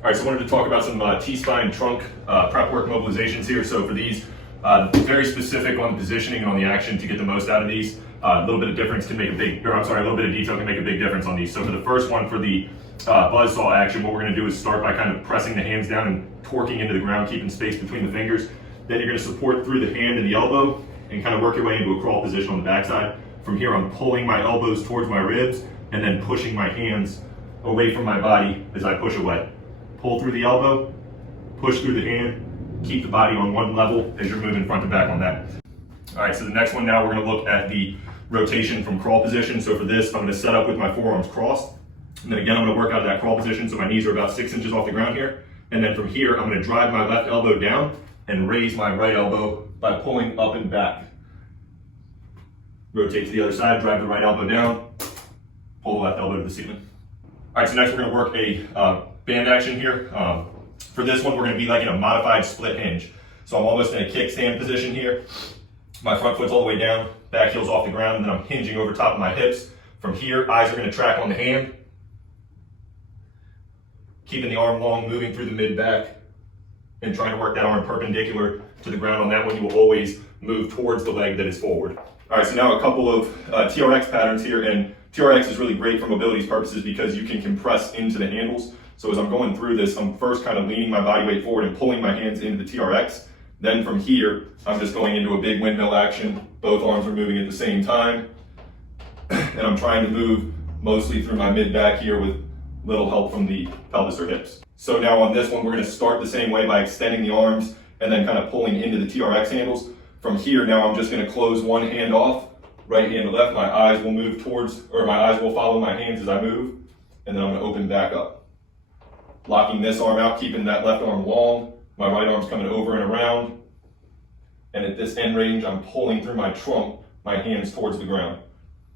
All right, so I wanted to talk about some T-spine trunk prep work mobilizations here. So for these, very specific on the positioning and on the action to get the most out of these. A little bit of difference can make a big, a little bit of detail can make a big difference on these. So for the first one, for the buzzsaw action, what we're gonna do is start by kind of pressing the hands down and torquing into the ground, keeping space between the fingers. Then you're gonna support through the hand and the elbow and kind of work your way into a crawl position on the backside. From here, I'm pulling my elbows towards my ribs and then pushing my hands away from my body as I push away. Pull through the elbow, push through the hand, keep the body on one level as you're moving front to back on that. All right, so the next one now we're gonna look at the rotation from crawl position. So for this, I'm gonna set up with my forearms crossed. And then again, I'm gonna work out of that crawl position. So my knees are about 6 inches off the ground here. And then from here, I'm gonna drive my left elbow down and raise my right elbow by pulling up and back. Rotate to the other side, drive the right elbow down, pull the left elbow to the ceiling. All right, so next we're gonna work a band action here. For this one, we're gonna be like in a modified split hinge. So I'm almost in a kickstand position here. My front foot's all the way down, back heel's off the ground, and then I'm hinging over top of my hips. From here, eyes are gonna track on the hand. Keeping the arm long, moving through the mid-back, and trying to work that arm perpendicular to the ground. On that one, you will always move towards the leg that is forward. All right, so now a couple of TRX patterns here, and TRX is really great for mobility purposes because you can compress into the handles. So as I'm going through this, I'm first kind of leaning my body weight forward and pulling my hands into the TRX. Then from here, I'm just going into a big windmill action. Both arms are moving at the same time. And I'm trying to move mostly through my mid-back here with little help from the pelvis or hips. So now on this one, we're gonna start the same way by extending the arms and then kind of pulling into the TRX handles. From here, now I'm just gonna close one hand off, right hand to left. My eyes will move towards, or my eyes will follow my hands as I move. And then I'm gonna open back up. Locking this arm out, keeping that left arm long. My right arm's coming over and around. And at this end range, I'm pulling through my trunk, my hands towards the ground.